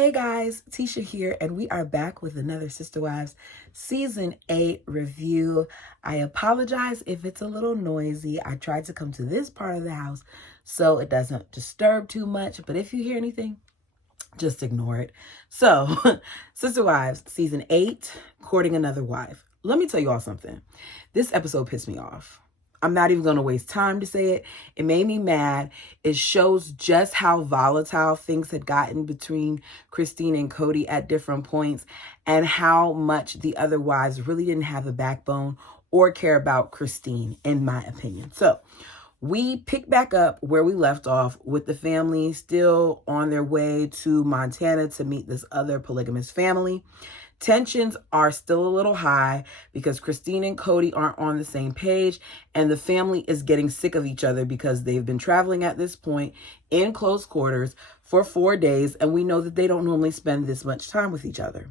Hey guys, Tisha here, and we are back with another Sister Wives Season 8 review. I apologize if it's a little noisy. I tried to come to this part of the house so it doesn't disturb too much, but if you hear anything, just ignore it. So, Sister Wives Season 8, Courting Another Wife. Let me tell you all something. This episode pissed me off. I'm not even going to waste time to say it. It made me mad. It shows just how volatile things had gotten between Christine and Kody at different points, and how much the other wives really didn't have a backbone or care about Christine, in my opinion. So we pick back up where we left off with the family still on their way to Montana to meet this other polygamous family. Tensions are still a little high because Christine and Kody aren't on the same page, and the family is getting sick of each other because they've been traveling at this point in close quarters for 4 days, and we know that they don't normally spend this much time with each other.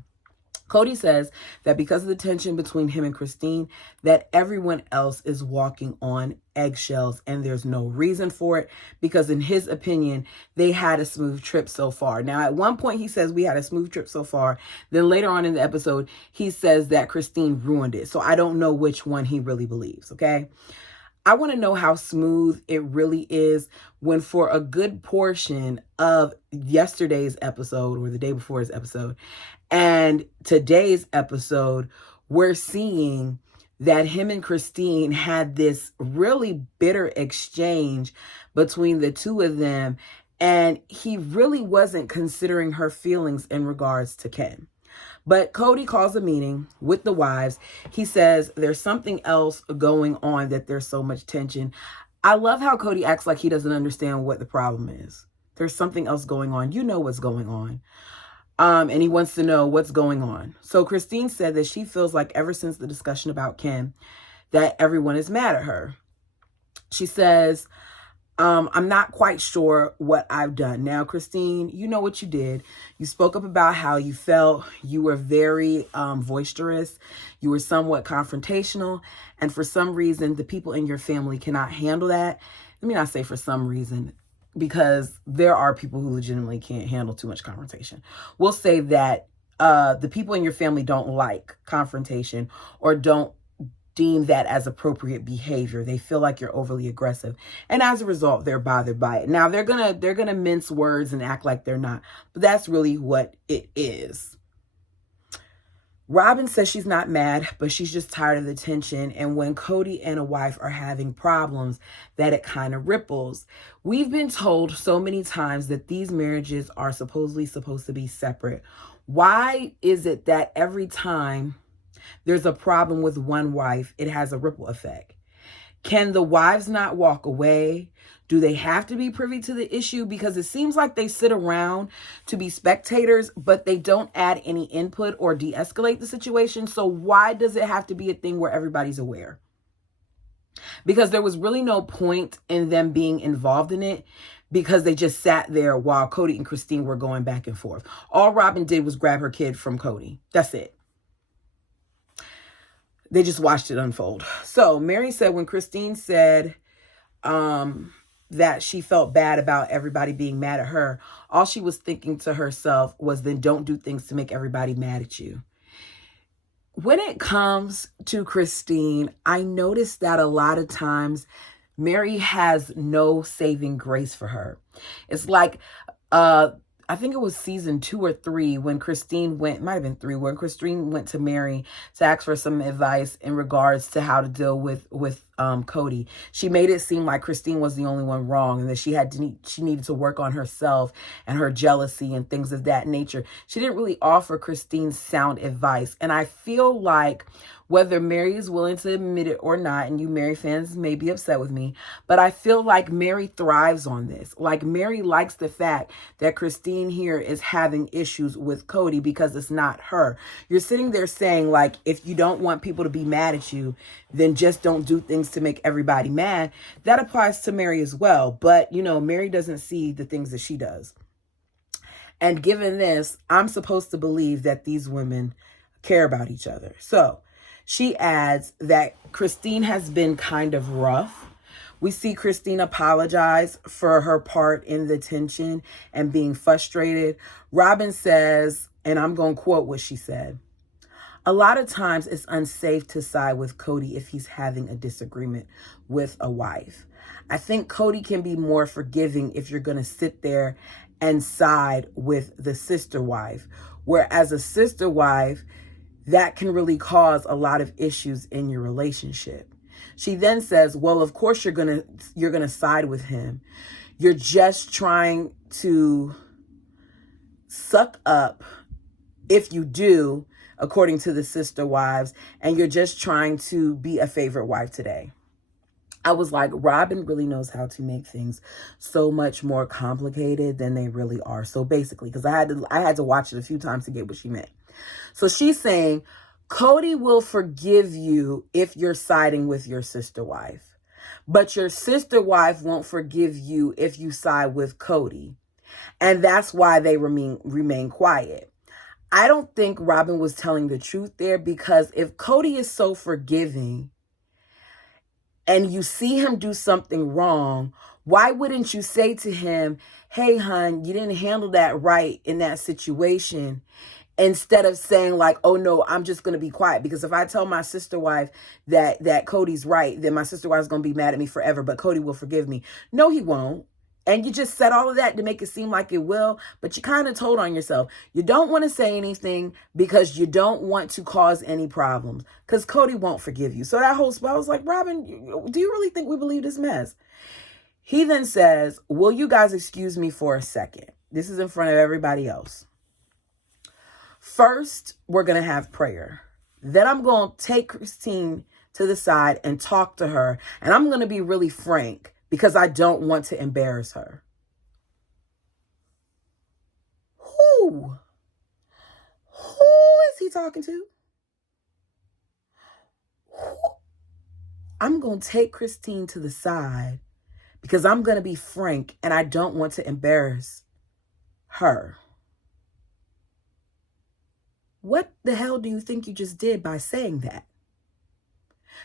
Kody says that because of the tension between him and Christine, that everyone else is walking on eggshells, and there's no reason for it because in his opinion, they had a smooth trip so far. Now, at one point he says we had a smooth trip so far. Then later on in the episode, he says that Christine ruined it. So I don't know which one he really believes, okay? I want to know how smooth it really is when for a good portion of yesterday's episode or the day before's episode and today's episode, we're seeing that him and Christine had this really bitter exchange between the two of them, and he really wasn't considering her feelings in regards to Ken. But Kody calls a meeting with the wives. He says there's something else going on, that there's so much tension. I love how Kody acts like he doesn't understand what the problem is. There's something else going on. You know what's going on. And he wants to know what's going on. So Christine said that she feels like ever since the discussion about Ken, that everyone is mad at her. She says, I'm not quite sure what I've done. Now, Christine, you know what you did. You spoke up about how you felt. You were very boisterous. You were somewhat confrontational. And for some reason, the people in your family cannot handle that. Let me not say for some reason, because there are people who legitimately can't handle too much confrontation. We'll say that the people in your family don't like confrontation or don't deem that as appropriate behavior. They feel like you're overly aggressive, and as a result, they're bothered by it. Now they're gonna mince words and act like they're not, but that's really what it is. Robyn says she's not mad, but she's just tired of the tension. And when Kody and a wife are having problems, that it kind of ripples. We've been told so many times that these marriages are supposed to be separate. Why is it that every time there's a problem with one wife, it has a ripple effect? Can the wives not walk away? Do they have to be privy to the issue? Because it seems like they sit around to be spectators, but they don't add any input or de-escalate the situation. So why does it have to be a thing where everybody's aware? Because there was really no point in them being involved in it, because they just sat there while Kody and Christine were going back and forth. All Robyn did was grab her kid from Kody. That's it. They just watched it unfold. So Meri said when Christine said that she felt bad about everybody being mad at her, all she was thinking to herself was, then don't do things to make everybody mad at you. When it comes to Christine, I noticed that a lot of times Meri has no saving grace for her. It's like, I think it was season 2 or 3 when Christine went, might have been 3, when Christine went to Meri to ask for some advice in regards to how to deal with Kody. She made it seem like Christine was the only one wrong, and that she needed to work on herself and her jealousy and things of that nature. She didn't really offer Christine sound advice. And I feel like, whether Meri is willing to admit it or not, and you Meri fans may be upset with me, but I feel like Meri thrives on this. Like, Meri likes the fact that Christine here is having issues with Kody because it's not her. You're sitting there saying, like, if you don't want people to be mad at you, then just don't do things to make everybody mad. That applies to Meri as well. But, you know, Meri doesn't see the things that she does. And given this, I'm supposed to believe that these women care about each other. So she adds that Christine has been kind of rough We see Christine apologize for her part in the tension and being frustrated. Robin says, and I'm going to quote what she said, "A lot of times it's unsafe to side with Kody if he's having a disagreement with a wife. I think Kody can be more forgiving if you're going to sit there and side with the sister wife. Whereas a sister wife, that can really cause a lot of issues in your relationship." She then says, "Well, of course you're going to side with him. You're just trying to suck up, if you do, according to the sister wives, and you're just trying to be a favorite wife today." I was like, Robin really knows how to make things so much more complicated than they really are. So basically, because I had to watch it a few times to get what she meant. So she's saying, Kody will forgive you if you're siding with your sister wife, but your sister wife won't forgive you if you side with Kody. And that's why they remain quiet. I don't think Robin was telling the truth there, because if Kody is so forgiving and you see him do something wrong, why wouldn't you say to him, "Hey, hun, you didn't handle that right in that situation," instead of saying like, "Oh no, I'm just going to be quiet, because if I tell my sister wife that Kody's right, then my sister wife's going to be mad at me forever, but Kody will forgive me." No, he won't. And you just said all of that to make it seem like it will, but you kind of told on yourself. You don't want to say anything because you don't want to cause any problems, because Kody won't forgive you. So that whole spell, I was like, Robin, do you really think we believe this mess? He then says, "Will you guys excuse me for a second?" This is in front of everybody else. "First, we're going to have prayer. Then I'm going to take Christine to the side and talk to her. And I'm going to be really frank, because I don't want to embarrass her." Who is he talking to? I'm going to take Christine to the side because I'm going to be frank and I don't want to embarrass her. What the hell do you think you just did by saying that?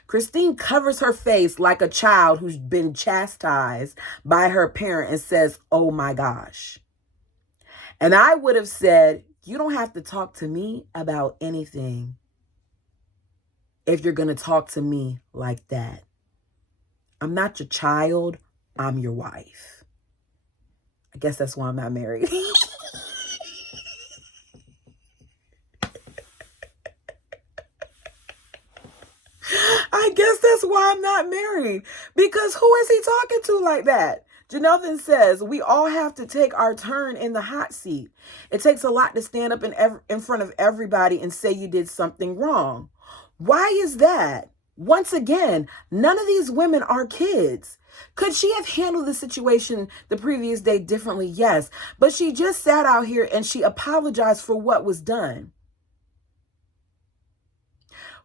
Christine covers her face like a child who's been chastised by her parent and says, "Oh my gosh." And I would have said, you don't have to talk to me about anything if you're going to talk to me like that. I'm not your child. I'm your wife. I guess that's why I'm not married. I guess that's why I'm not married. Because who is he talking to like that? Jonathan says, "We all have to take our turn in the hot seat. It takes a lot to stand up in front of everybody and say you did something wrong." Why is that? Once again, none of these women are kids. Could she have handled the situation the previous day differently? Yes. But she just sat out here and she apologized for what was done.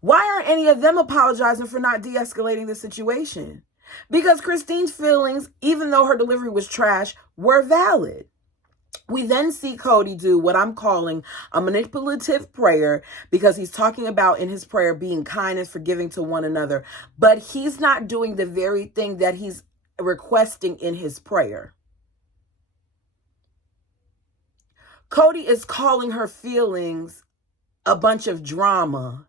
Why aren't any of them apologizing for not de-escalating the situation? Because Christine's feelings, even though her delivery was trash, were valid. We then see Kody do what I'm calling a manipulative prayer, because he's talking about in his prayer being kind and forgiving to one another, but he's not doing the very thing that he's requesting in his prayer. Kody is calling her feelings a bunch of drama,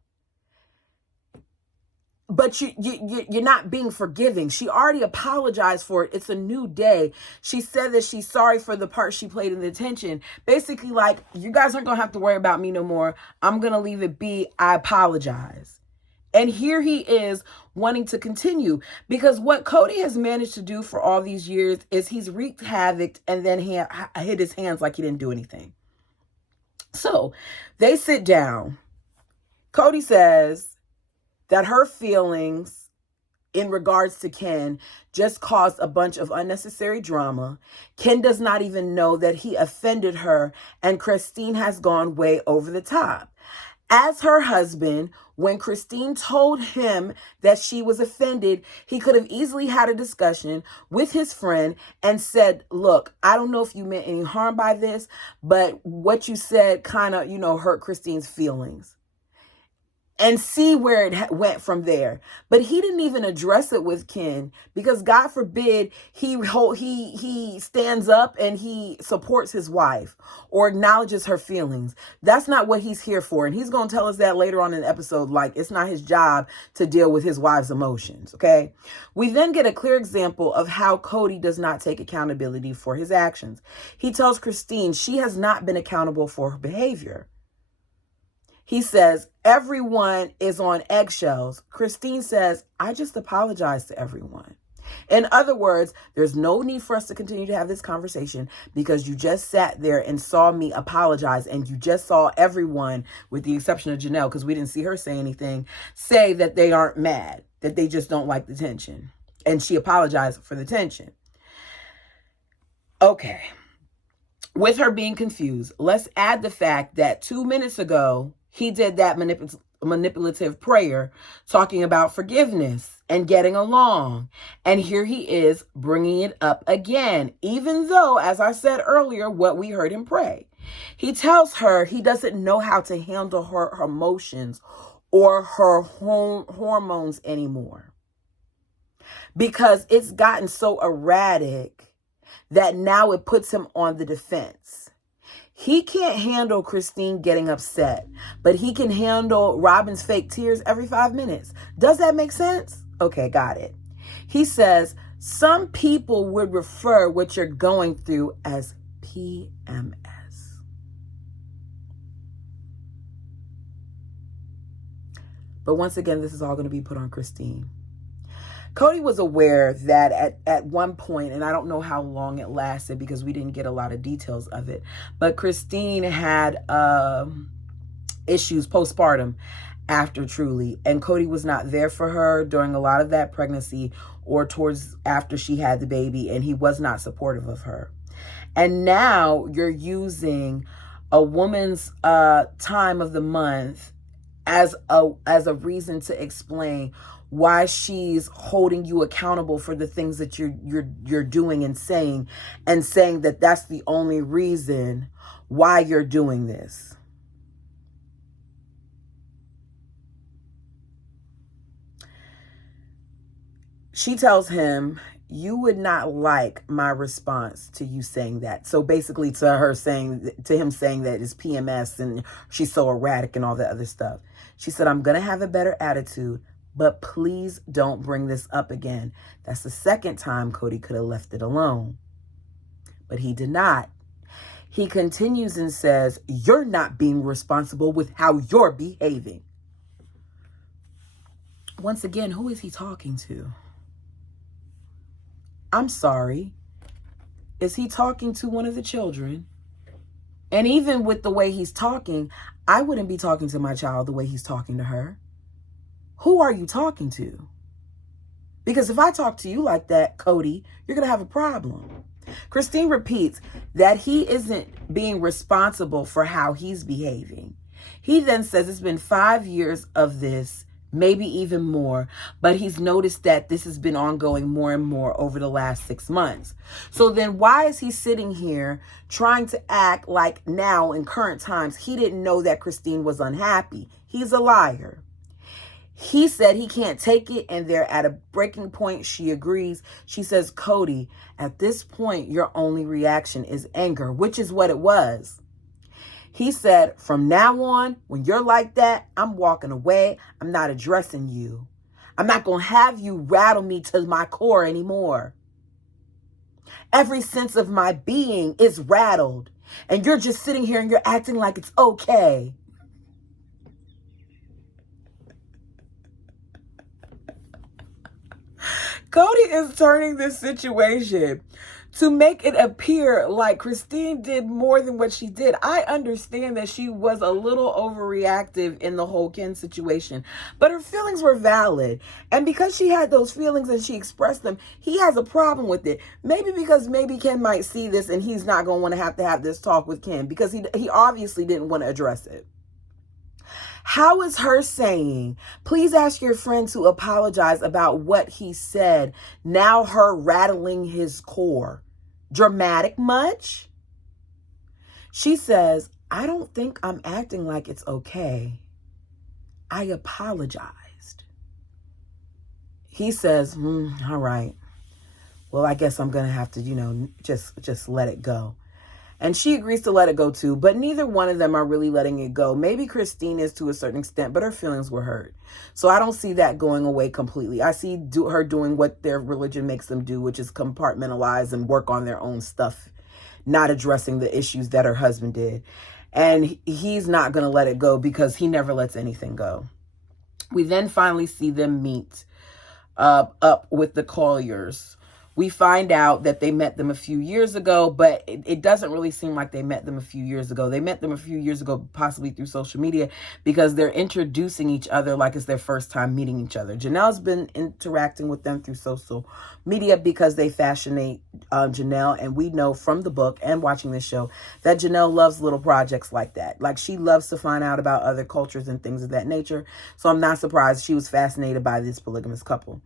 but you're not being forgiving. She already apologized for it. It's a new day. She said that she's sorry for the part she played in the tension. Basically, like, you guys aren't going to have to worry about me no more. I'm going to leave it be. I apologize. And here he is wanting to continue, because what Kody has managed to do for all these years is he's wreaked havoc and then he hid his hands like he didn't do anything. So they sit down. Kody says that her feelings in regards to Ken just caused a bunch of unnecessary drama. Ken does not even know that he offended her, and Christine has gone way over the top. As her husband, when Christine told him that she was offended, he could have easily had a discussion with his friend and said, "Look, I don't know if you meant any harm by this, but what you said kind of, hurt Christine's feelings." and see where it went from there. But he didn't even address it with Ken, because God forbid he stands up and he supports his wife or acknowledges her feelings. That's not what he's here for. And he's going to tell us that later on in the episode. Like, it's not his job to deal with his wife's emotions. Okay. We then get a clear example of how Cody does not take accountability for his actions. He tells Christine she has not been accountable for her behavior. He says, everyone is on eggshells. Christine says, I just apologize to everyone. In other words, there's no need for us to continue to have this conversation because you just sat there and saw me apologize, and you just saw everyone, with the exception of Janelle, because we didn't see her say anything, say that they aren't mad, that they just don't like the tension. And she apologized for the tension. Okay. With her being confused, let's add the fact that 2 minutes ago, he did that manipulative prayer talking about forgiveness and getting along. And here he is bringing it up again, even though, as I said earlier, what we heard him pray. He tells her he doesn't know how to handle her emotions or her hormones anymore because it's gotten so erratic that now it puts him on the defense. He can't handle Christine getting upset, but he can handle Robin's fake tears every 5 minutes. Does that make sense? Okay, got it. He says, some people would refer what you're going through as PMS. But once again, this is all going to be put on Christine. Cody was aware that at one point, and I don't know how long it lasted because we didn't get a lot of details of it, but Christine had issues postpartum after Truly, and Cody was not there for her during a lot of that pregnancy or towards after she had the baby, and he was not supportive of her. And now you're using a woman's time of the month as a reason to explain why she's holding you accountable for the things that you're doing and saying that that's the only reason why you're doing this. She tells him, you would not like my response to you saying that. So basically to him saying that it's PMS and she's so erratic and all that other stuff. She said, I'm going to have a better attitude, but please don't bring this up again. That's the second time Cody could have left it alone. But he did not. He continues and says, you're not being responsible with how you're behaving. Once again, who is he talking to? I'm sorry. Is he talking to one of the children? And even with the way he's talking, I wouldn't be talking to my child the way he's talking to her. Who are you talking to? Because if I talk to you like that, Cody, you're going to have a problem. Christine repeats that he isn't being responsible for how he's behaving. He then says it's been 5 years of this, maybe even more, but he's noticed that this has been ongoing more and more over the last 6 months. So then why is he sitting here trying to act like now in current times he didn't know that Christine was unhappy? He's a liar. He said he can't take it, and they're at a breaking point. She agrees. She says, Cody, at this point, your only reaction is anger, which is what it was. He said, from now on, when you're like that, I'm walking away. I'm not addressing you. I'm not going to have you rattle me to my core anymore. Every sense of my being is rattled, and you're just sitting here and you're acting like it's okay. Cody is turning this situation to make it appear like Christine did more than what she did. I understand that she was a little overreactive in the whole Ken situation, but her feelings were valid. And because she had those feelings and she expressed them, he has a problem with it. Maybe because Ken might see this and he's not going to want to have this talk with Ken because he obviously didn't want to address it. How is her saying, please ask your friend to apologize about what he said, now her rattling his core? Dramatic much? She says, I don't think I'm acting like it's okay. I apologized. He says, all right. Well, I guess I'm going to have to, just let it go. And she agrees to let it go too, but neither one of them are really letting it go. Maybe Christine is to a certain extent, but her feelings were hurt. So I don't see that going away completely. I see her doing what their religion makes them do, which is compartmentalize and work on their own stuff, not addressing the issues that her husband did. And he's not going to let it go because he never lets anything go. We then finally see them meet up with the Colliers. We find out that they met them a few years ago, but it doesn't really seem like they met them a few years ago. They met them a few years ago, possibly through social media, because they're introducing each other like it's their first time meeting each other. Janelle's been interacting with them through social media because they fascinate Janelle. And we know from the book and watching this show that Janelle loves little projects like that. Like, she loves to find out about other cultures and things of that nature. So I'm not surprised she was fascinated by this polygamous couple.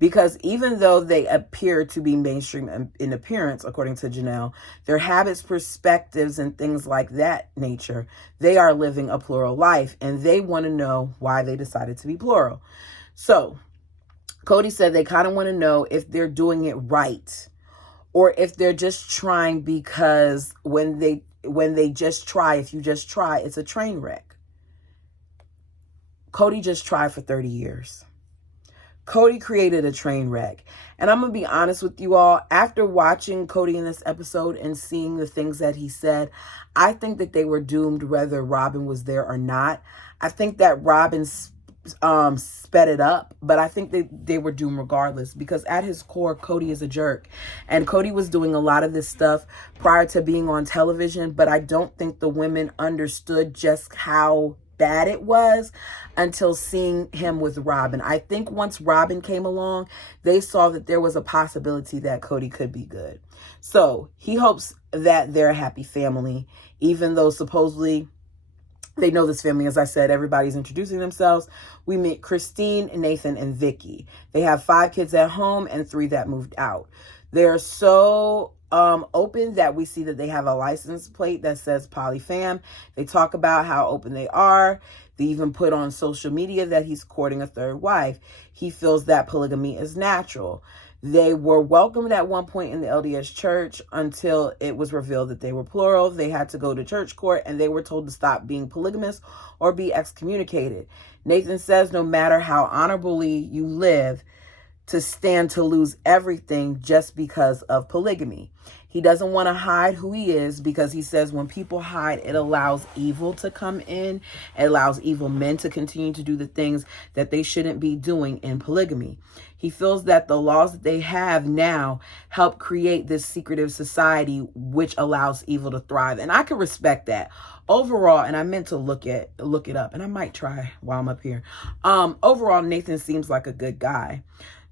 Because even though they appear to be mainstream in appearance, according to Janelle, their habits, perspectives, and things like that nature, they are living a plural life, and they want to know why they decided to be plural. So Cody said they kind of want to know if they're doing it right, or if they're just trying because when they just try, if you just try, it's a train wreck. Cody just tried for 30 years. Cody created a train wreck. And I'm going to be honest with you all. After watching Cody in this episode and seeing the things that he said, I think that they were doomed whether Robin was there or not. I think that Robin sped it up, but I think they were doomed regardless, because at his core, Cody is a jerk. And Cody was doing a lot of this stuff prior to being on television, but I don't think the women understood just how bad it was until seeing him with Robin. I think once Robin came along, they saw that there was a possibility that Cody could be good. So he hopes that they're a happy family, even though supposedly they know this family. As I said, everybody's introducing themselves. We meet Christine, Nathan, and Vicky. They have 5 kids at home and 3 that moved out. They're so open that we see that they have a license plate that says Polyfam. They talk about how open they are. They even put on social media that he's courting a 3rd wife. He feels that polygamy is natural. They were welcomed at one point in the LDS church until it was revealed that they were plural. They had to go to church court and they were told to stop being polygamous or be excommunicated. Nathan says no matter how honorably you live, to stand to lose everything just because of polygamy. He doesn't want to hide who he is, because he says when people hide, it allows evil to come in. It allows evil men to continue to do the things that they shouldn't be doing in polygamy. He feels that the laws that they have now help create this secretive society, which allows evil to thrive. And I can respect that. Overall, and I meant to look it up, and I might try while I'm up here. Overall, Nathan seems like a good guy.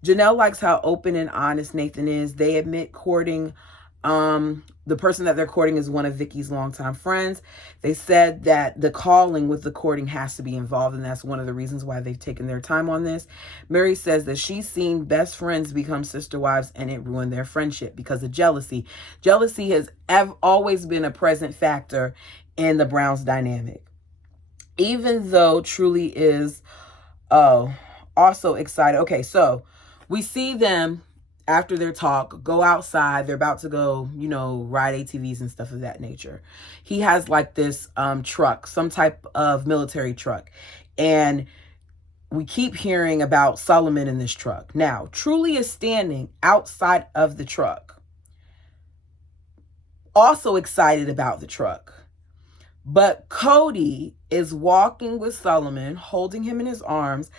Janelle likes how open and honest Nathan is. They admit courting. The person that they're courting is one of Vicky's longtime friends. They said that the calling with the courting has to be involved, and that's one of the reasons why they've taken their time on this. Mary says that she's seen best friends become sister wives, and it ruined their friendship because of jealousy. Jealousy has always been a present factor in the Browns dynamic. Even though Truly is also excited. Okay, so we see them after their talk go outside. They're about to go, ride ATVs and stuff of that nature. He has like this truck, some type of military truck. And we keep hearing about Solomon in this truck. Now, Truly is standing outside of the truck, also excited about the truck. But Cody is walking with Solomon, holding him in his arms,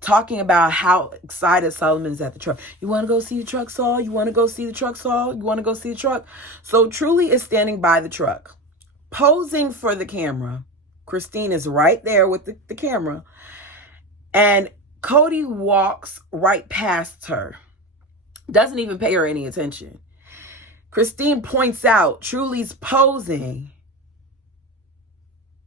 talking about how excited Solomon is at the truck. You want to go see the truck, Saul? You want to go see the truck, Saul? You want to go see the truck? So Truly is standing by the truck, posing for the camera. Christine is right there with the camera. And Cody walks right past her. Doesn't even pay her any attention. Christine points out Truly's posing.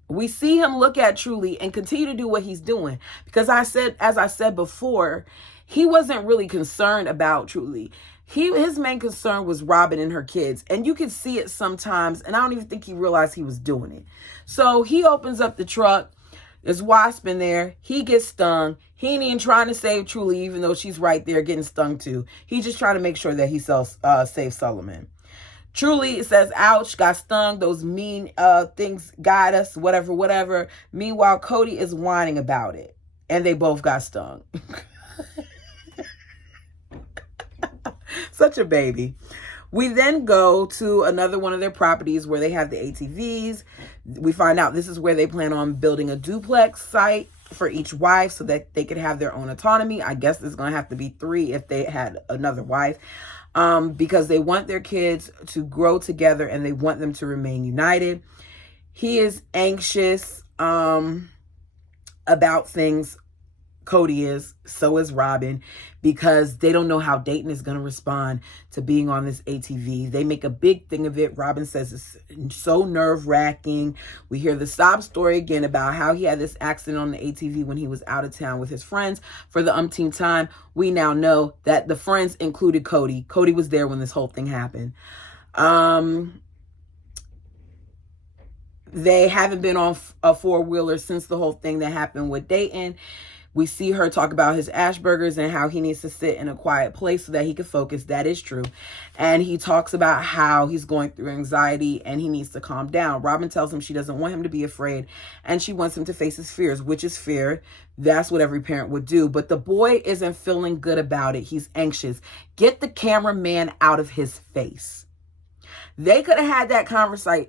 We see him look at Truly and continue to do what he's doing. Because as I said before, he wasn't really concerned about Truly. His main concern was Robin and her kids. And you can see it sometimes. And I don't even think he realized he was doing it. So he opens up the truck. There's wasp in there. He gets stung. He ain't even trying to save Truly, even though she's right there getting stung too. He's just trying to make sure that he saves Solomon. Truly says, ouch, got stung. Those mean things got us, whatever. Meanwhile, Cody is whining about it. And they both got stung. Such a baby. We then go to another one of their properties where they have the ATVs. We find out this is where they plan on building a duplex site for each wife so that they could have their own autonomy. I guess it's going to have to be 3 if they had another wife, because they want their kids to grow together and they want them to remain united. He is anxious about things. Cody is, so is Robin, because they don't know how Dayton is going to respond to being on this ATV. They make a big thing of it. Robin says it's so nerve-wracking. We hear the sob story again about how he had this accident on the ATV when he was out of town with his friends for the umpteenth time. We now know that the friends included Cody. Cody was there when this whole thing happened. They haven't been on a four-wheeler since the whole thing that happened with Dayton. We see her talk about his Asperger's and how he needs to sit in a quiet place so that he can focus. That is true. And he talks about how he's going through anxiety and he needs to calm down. Robin tells him she doesn't want him to be afraid and she wants him to face his fears, which is fear. That's what every parent would do. But the boy isn't feeling good about it. He's anxious. Get the cameraman out of his face. They could have had that conversation.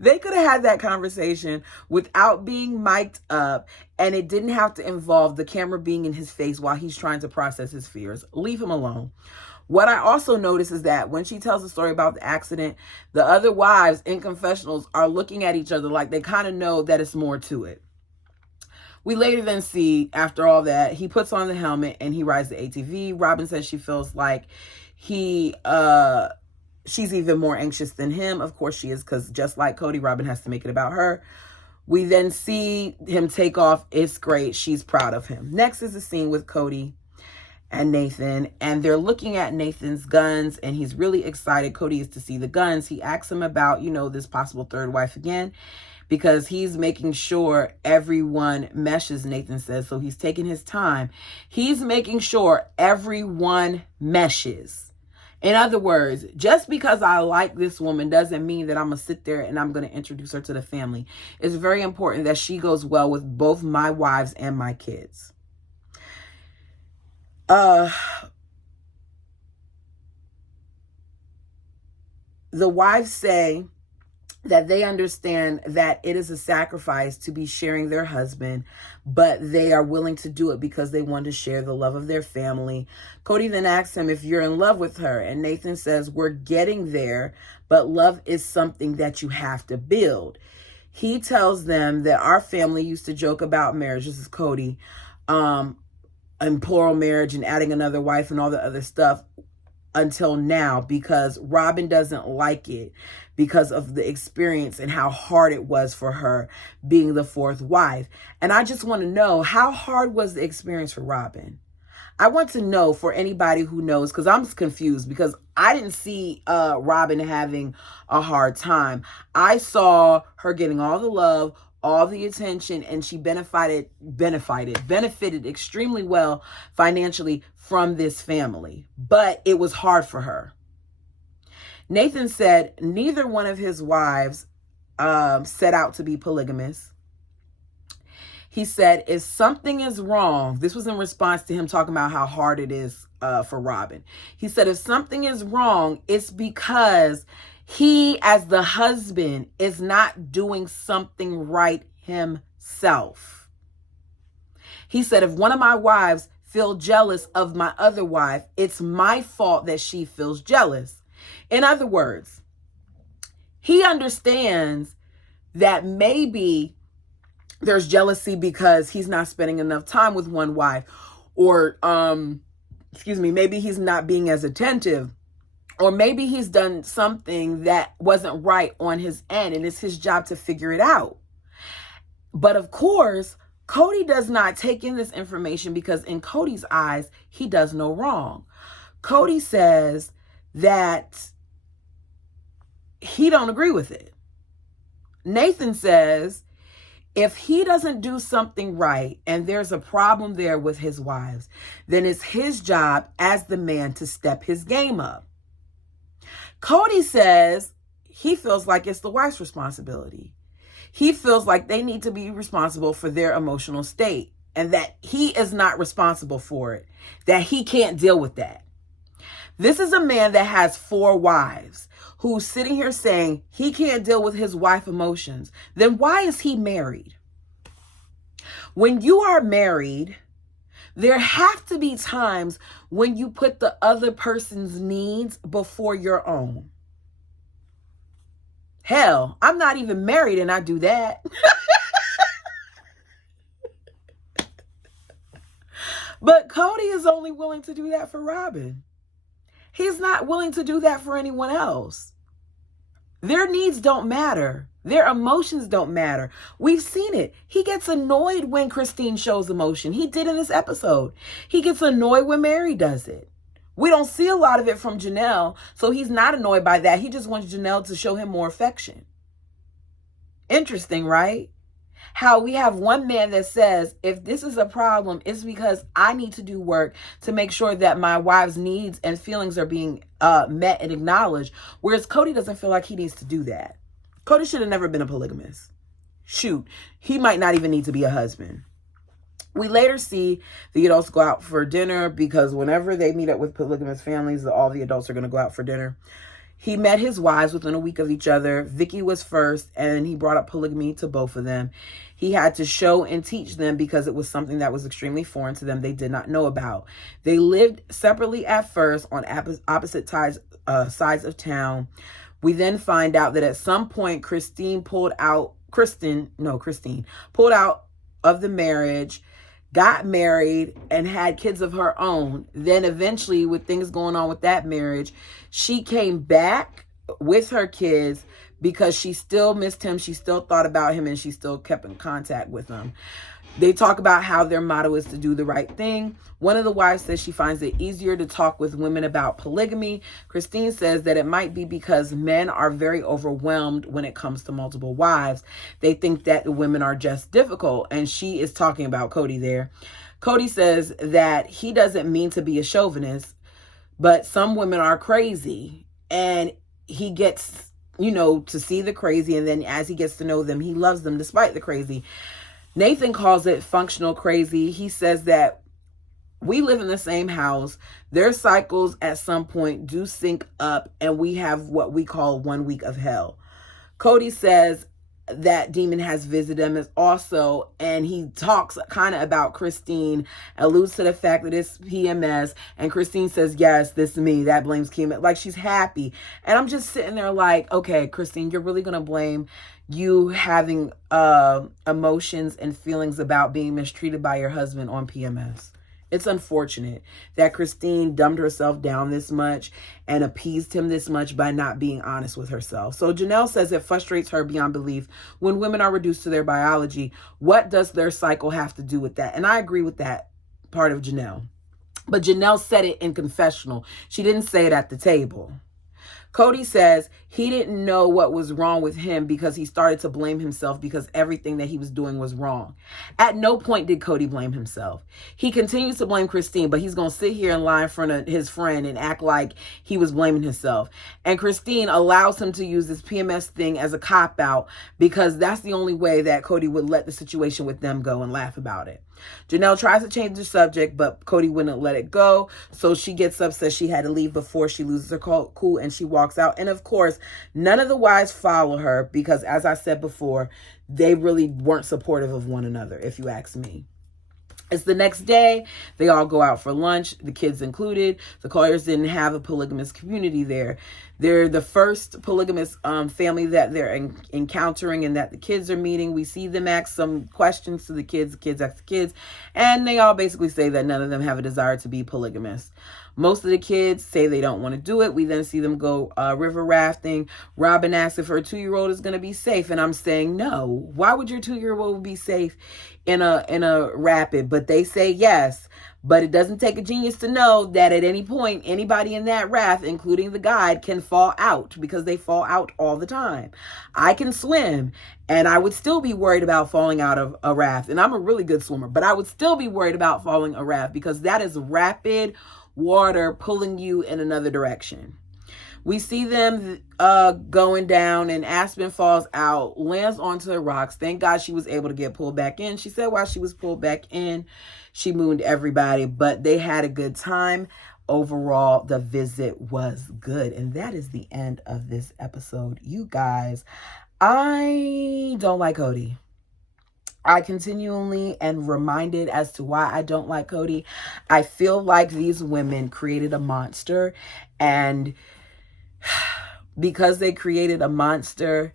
They could have had that conversation without being mic'd up, and it didn't have to involve the camera being in his face while he's trying to process his fears. Leave him alone. What I also notice is that when she tells the story about the accident, the other wives in confessionals are looking at each other like they kind of know that it's more to it. We later then see, after all that, he puts on the helmet and he rides the ATV. Robin says she feels like she's even more anxious than him. Of course she is, because just like Cody, Robin has to make it about her. We then see him take off. It's great. She's proud of him. Next is a scene with Cody and Nathan, and they're looking at Nathan's guns, and he's really excited. Cody is to see the guns. He asks him about, this possible third wife again, because he's making sure everyone meshes, Nathan says. So he's taking his time. He's making sure everyone meshes. In other words, just because I like this woman doesn't mean that I'm going to sit there and I'm going to introduce her to the family. It's very important that she goes well with both my wives and my kids. The wives say that they understand that it is a sacrifice to be sharing their husband, but they are willing to do it because they want to share the love of their family. Cody then asks him if you're in love with her, and Nathan says, we're getting there, but love is something that you have to build. He tells them that our family used to joke about marriage. This is Cody, and plural marriage and adding another wife and all the other stuff until now, because Robin doesn't like it because of the experience and how hard it was for her being the fourth wife. And I just want to know, how hard was the experience for Robin? I want to know, for anybody who knows, because I'm confused, because I didn't see Robin having a hard time. I saw her getting all the love, all the attention, and she benefited extremely well financially from this family. But it was hard for her. Nathan said neither one of his wives set out to be polygamous. He said, if something is wrong, this was in response to him talking about how hard it is for Robin. He said, if something is wrong, it's because he, as the husband, is not doing something right himself. He said, if one of my wives feel jealous of my other wife, it's my fault that she feels jealous. In other words, he understands that maybe there's jealousy because he's not spending enough time with one wife, or, maybe he's not being as attentive, or maybe he's done something that wasn't right on his end and it's his job to figure it out. But of course, Cody does not take in this information because in Cody's eyes, he does no wrong. Cody says that he don't agree with it. Nathan says, if he doesn't do something right and there's a problem there with his wives, then it's his job as the man to step his game up. Kody says he feels like it's the wife's responsibility. He feels like they need to be responsible for their emotional state and that he is not responsible for it, that he can't deal with that. This is a man that has 4 wives who's sitting here saying he can't deal with his wife's emotions. Then why is he married? When you are married, there have to be times when you put the other person's needs before your own. Hell, I'm not even married and I do that. But Kody is only willing to do that for Robyn. He's not willing to do that for anyone else. Their needs don't matter. Their emotions don't matter. We've seen it. He gets annoyed when Christine shows emotion. He did in this episode. He gets annoyed when Mary does it. We don't see a lot of it from Janelle, so he's not annoyed by that. He just wants Janelle to show him more affection. Interesting, right? How we have one man that says, if this is a problem, it's because I need to do work to make sure that my wife's needs and feelings are being met and acknowledged. Whereas Kody doesn't feel like he needs to do that. Kody should have never been a polygamist. Shoot, he might not even need to be a husband. We later see the adults go out for dinner because whenever they meet up with polygamous families, all the adults are going to go out for dinner. He met his wives within a week of each other. Vicky was first, and he brought up polygamy to both of them. He had to show and teach them because it was something that was extremely foreign to them. They did not know about. They lived separately at first on opposite sides of town. We then find out that at some point, Christine pulled out of the marriage, got married, and had kids of her own. Then eventually, with things going on with that marriage, she came back with her kids because she still missed him. She still thought about him and she still kept in contact with him. They talk about how their motto is to do the right thing. One of the wives says she finds it easier to talk with women about polygamy. Christine says that it might be because men are very overwhelmed when it comes to multiple wives. They think that the women are just difficult. And she is talking about Kody there. Kody says that he doesn't mean to be a chauvinist, but some women are crazy. And he gets, to see the crazy. And then as he gets to know them, he loves them despite the crazy. Nathan calls it functional crazy. He says that we live in the same house. Their cycles at some point do sync up and we have what we call 1 week of hell. Kody says that demon has visited him also, and he talks kind of about Christine, alludes to the fact that it's PMS, and Christine says, yes, this is me. That blames Kim. Like, she's happy. And I'm just sitting there like, okay, Christine, you're really going to blame you having emotions and feelings about being mistreated by your husband on PMS. It's unfortunate that Christine dumbed herself down this much and appeased him this much by not being honest with herself. So Janelle says it frustrates her beyond belief when women are reduced to their biology. What does their cycle have to do with that? And I agree with that part of Janelle. But Janelle said it in confessional. She didn't say it at the table. Kody says he didn't know what was wrong with him because he started to blame himself because everything that he was doing was wrong. At no point did Kody blame himself. He continues to blame Christine, but he's going to sit here and lie in front of his friend and act like he was blaming himself. And Christine allows him to use this PMS thing as a cop-out because that's the only way that Kody would let the situation with them go and laugh about it. Janelle tries to change the subject, but Kody wouldn't let it go. So she gets upset she had to leave before she loses her cool and she walks out. And of course, none of the wives follow her because, as I said before, they really weren't supportive of one another, if you ask me. It's the next day. They all go out for lunch, the kids included. The Colliers didn't have a polygamous community there. They're the first polygamous family that they're encountering and that the kids are meeting. We see them ask some questions to the kids ask the kids, and they all basically say that none of them have a desire to be polygamous. Most of the kids say they don't want to do it. We then see them go river rafting. Robyn asks if her 2-year-old is going to be safe, and I'm saying no. Why would your 2-year-old be safe in a rapid? But they say yes. But it doesn't take a genius to know that at any point, anybody in that raft, including the guide, can fall out, because they fall out all the time. I can swim, and I would still be worried about falling out of a raft. And I'm a really good swimmer, but I would still be worried about falling a raft, because that is rapid water pulling you in another direction. We see them going down, and Aspen falls out, lands onto the rocks. Thank God she was able to get pulled back in. She said while she was pulled back in, she mooned everybody, but they had a good time. Overall, the visit was good. And that is the end of this episode. You guys, I don't like Kody. I continually am reminded as to why I don't like Kody. I feel like these women created a monster, and because they created a monster,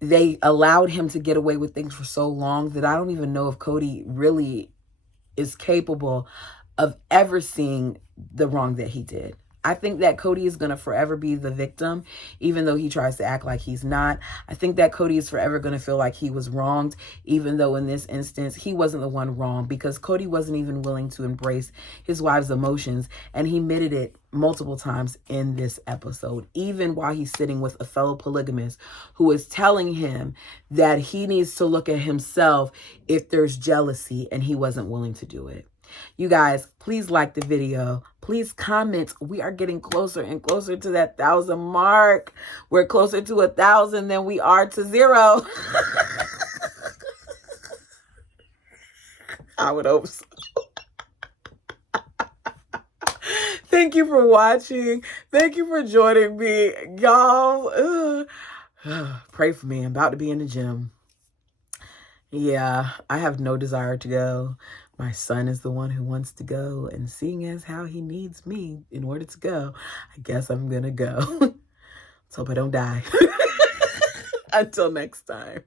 they allowed him to get away with things for so long that I don't even know if Kody really is capable of ever seeing the wrong that he did. I think that Kody is going to forever be the victim, even though he tries to act like he's not. I think that Kody is forever going to feel like he was wronged, even though in this instance, he wasn't the one wrong, because Kody wasn't even willing to embrace his wife's emotions. And he admitted it multiple times in this episode, even while he's sitting with a fellow polygamist who is telling him that he needs to look at himself if there's jealousy, and he wasn't willing to do it. You guys, please like the video. Please comment. We are getting closer and closer to that 1,000 mark. We're closer to 1,000 than we are to 0. I would hope so. Thank you for watching. Thank you for joining me. Y'all, pray for me. I'm about to be in the gym. Yeah, I have no desire to go. My son is the one who wants to go, and seeing as how he needs me in order to go, I guess I'm gonna go. Let's hope I don't die. Until next time.